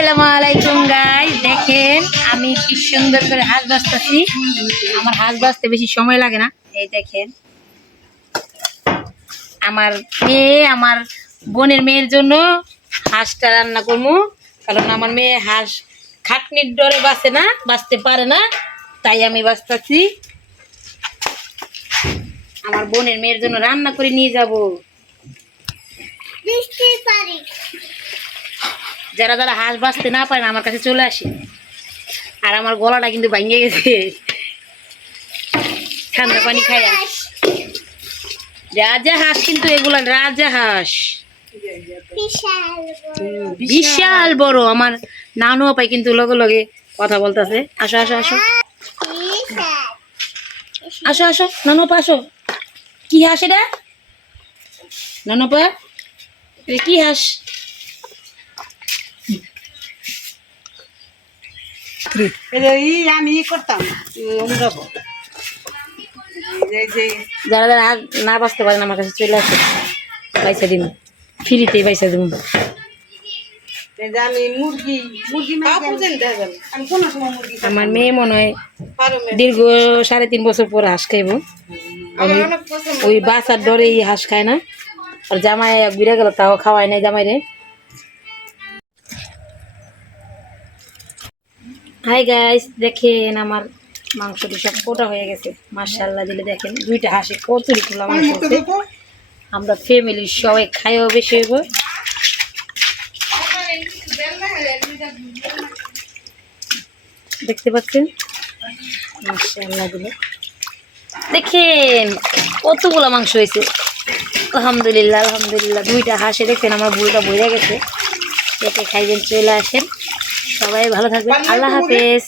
আসসালামু আলাইকুম গাইস, দেখেন আমি কি সুন্দর করে হাঁস বাছতেছি। আমার হাঁস বাছতে বেশি সময় লাগে না। এই দেখেন আমার আমার বোনের মেয়ের জন্য হাঁসটা রান্না করবো, কারণ আমার মেয়ে হাঁস খাটনির ডরে বাঁচতে পারে না, তাই আমি বাছতেছি। আমার বোনের মেয়ের জন্য রান্না করে নিয়ে যাব। যারা যারা হাঁস বাঁচতে না পারেন আমার কাছে চলে আসে। আর আমার গলাটা কিন্তু ভাঙে গেছে ঠান্ডা পানি খাইয়া। রাজা হাঁস, কিন্তু এগুলা রাজা হাঁস, বিশাল বড়। আমার নানু আপাই কিন্তু লগে লগে কথা বলতেছে। আসো আসো আসো আসো আসো নানু আপা আসো। কি হাঁস এটা নানু আপা? কি হাঁস? আমি করতাম যারা যারা না বাঁচতে পারেন আমার কাছে চলে আসে, পয়সা দিন, ফ্রিতেই পয়সা দিব। আমি মুরগি মুরগি আমি কোন সময় মুরগি আমার মেয়ে মনে হয় দীর্ঘ 3.5 বছর পর হাঁস খাইব। ওই বাচ্চার ডরে এই হাঁস খায় না। আর জামাই ঘুরে গেল, তাও খাওয়াই নাই জামাই রে। হাই গাইস, দেখেন আমার মাংসটি সব কোটা হয়ে গেছে মাশাআল্লাহ দিলে। দেখেন দুইটা হাঁসে কচুরি খোলা মাংস আছে। আমরা ফ্যামিলির সবাই খাইও বেশি হইব। দেখতে পাচ্ছেন মাশাআল্লাহ দিলে। দেখেন কতগুলা মাংস হয়েছে। আলহামদুলিল্লাহ আলহামদুলিল্লাহ। দুইটা হাঁসে দেখেন আমার বুড়িটা বইরা গেছে। এতে খাইবেন, চলে আসেন। সবাই ভালো থাকবেন। আল্লাহ হাফেজ।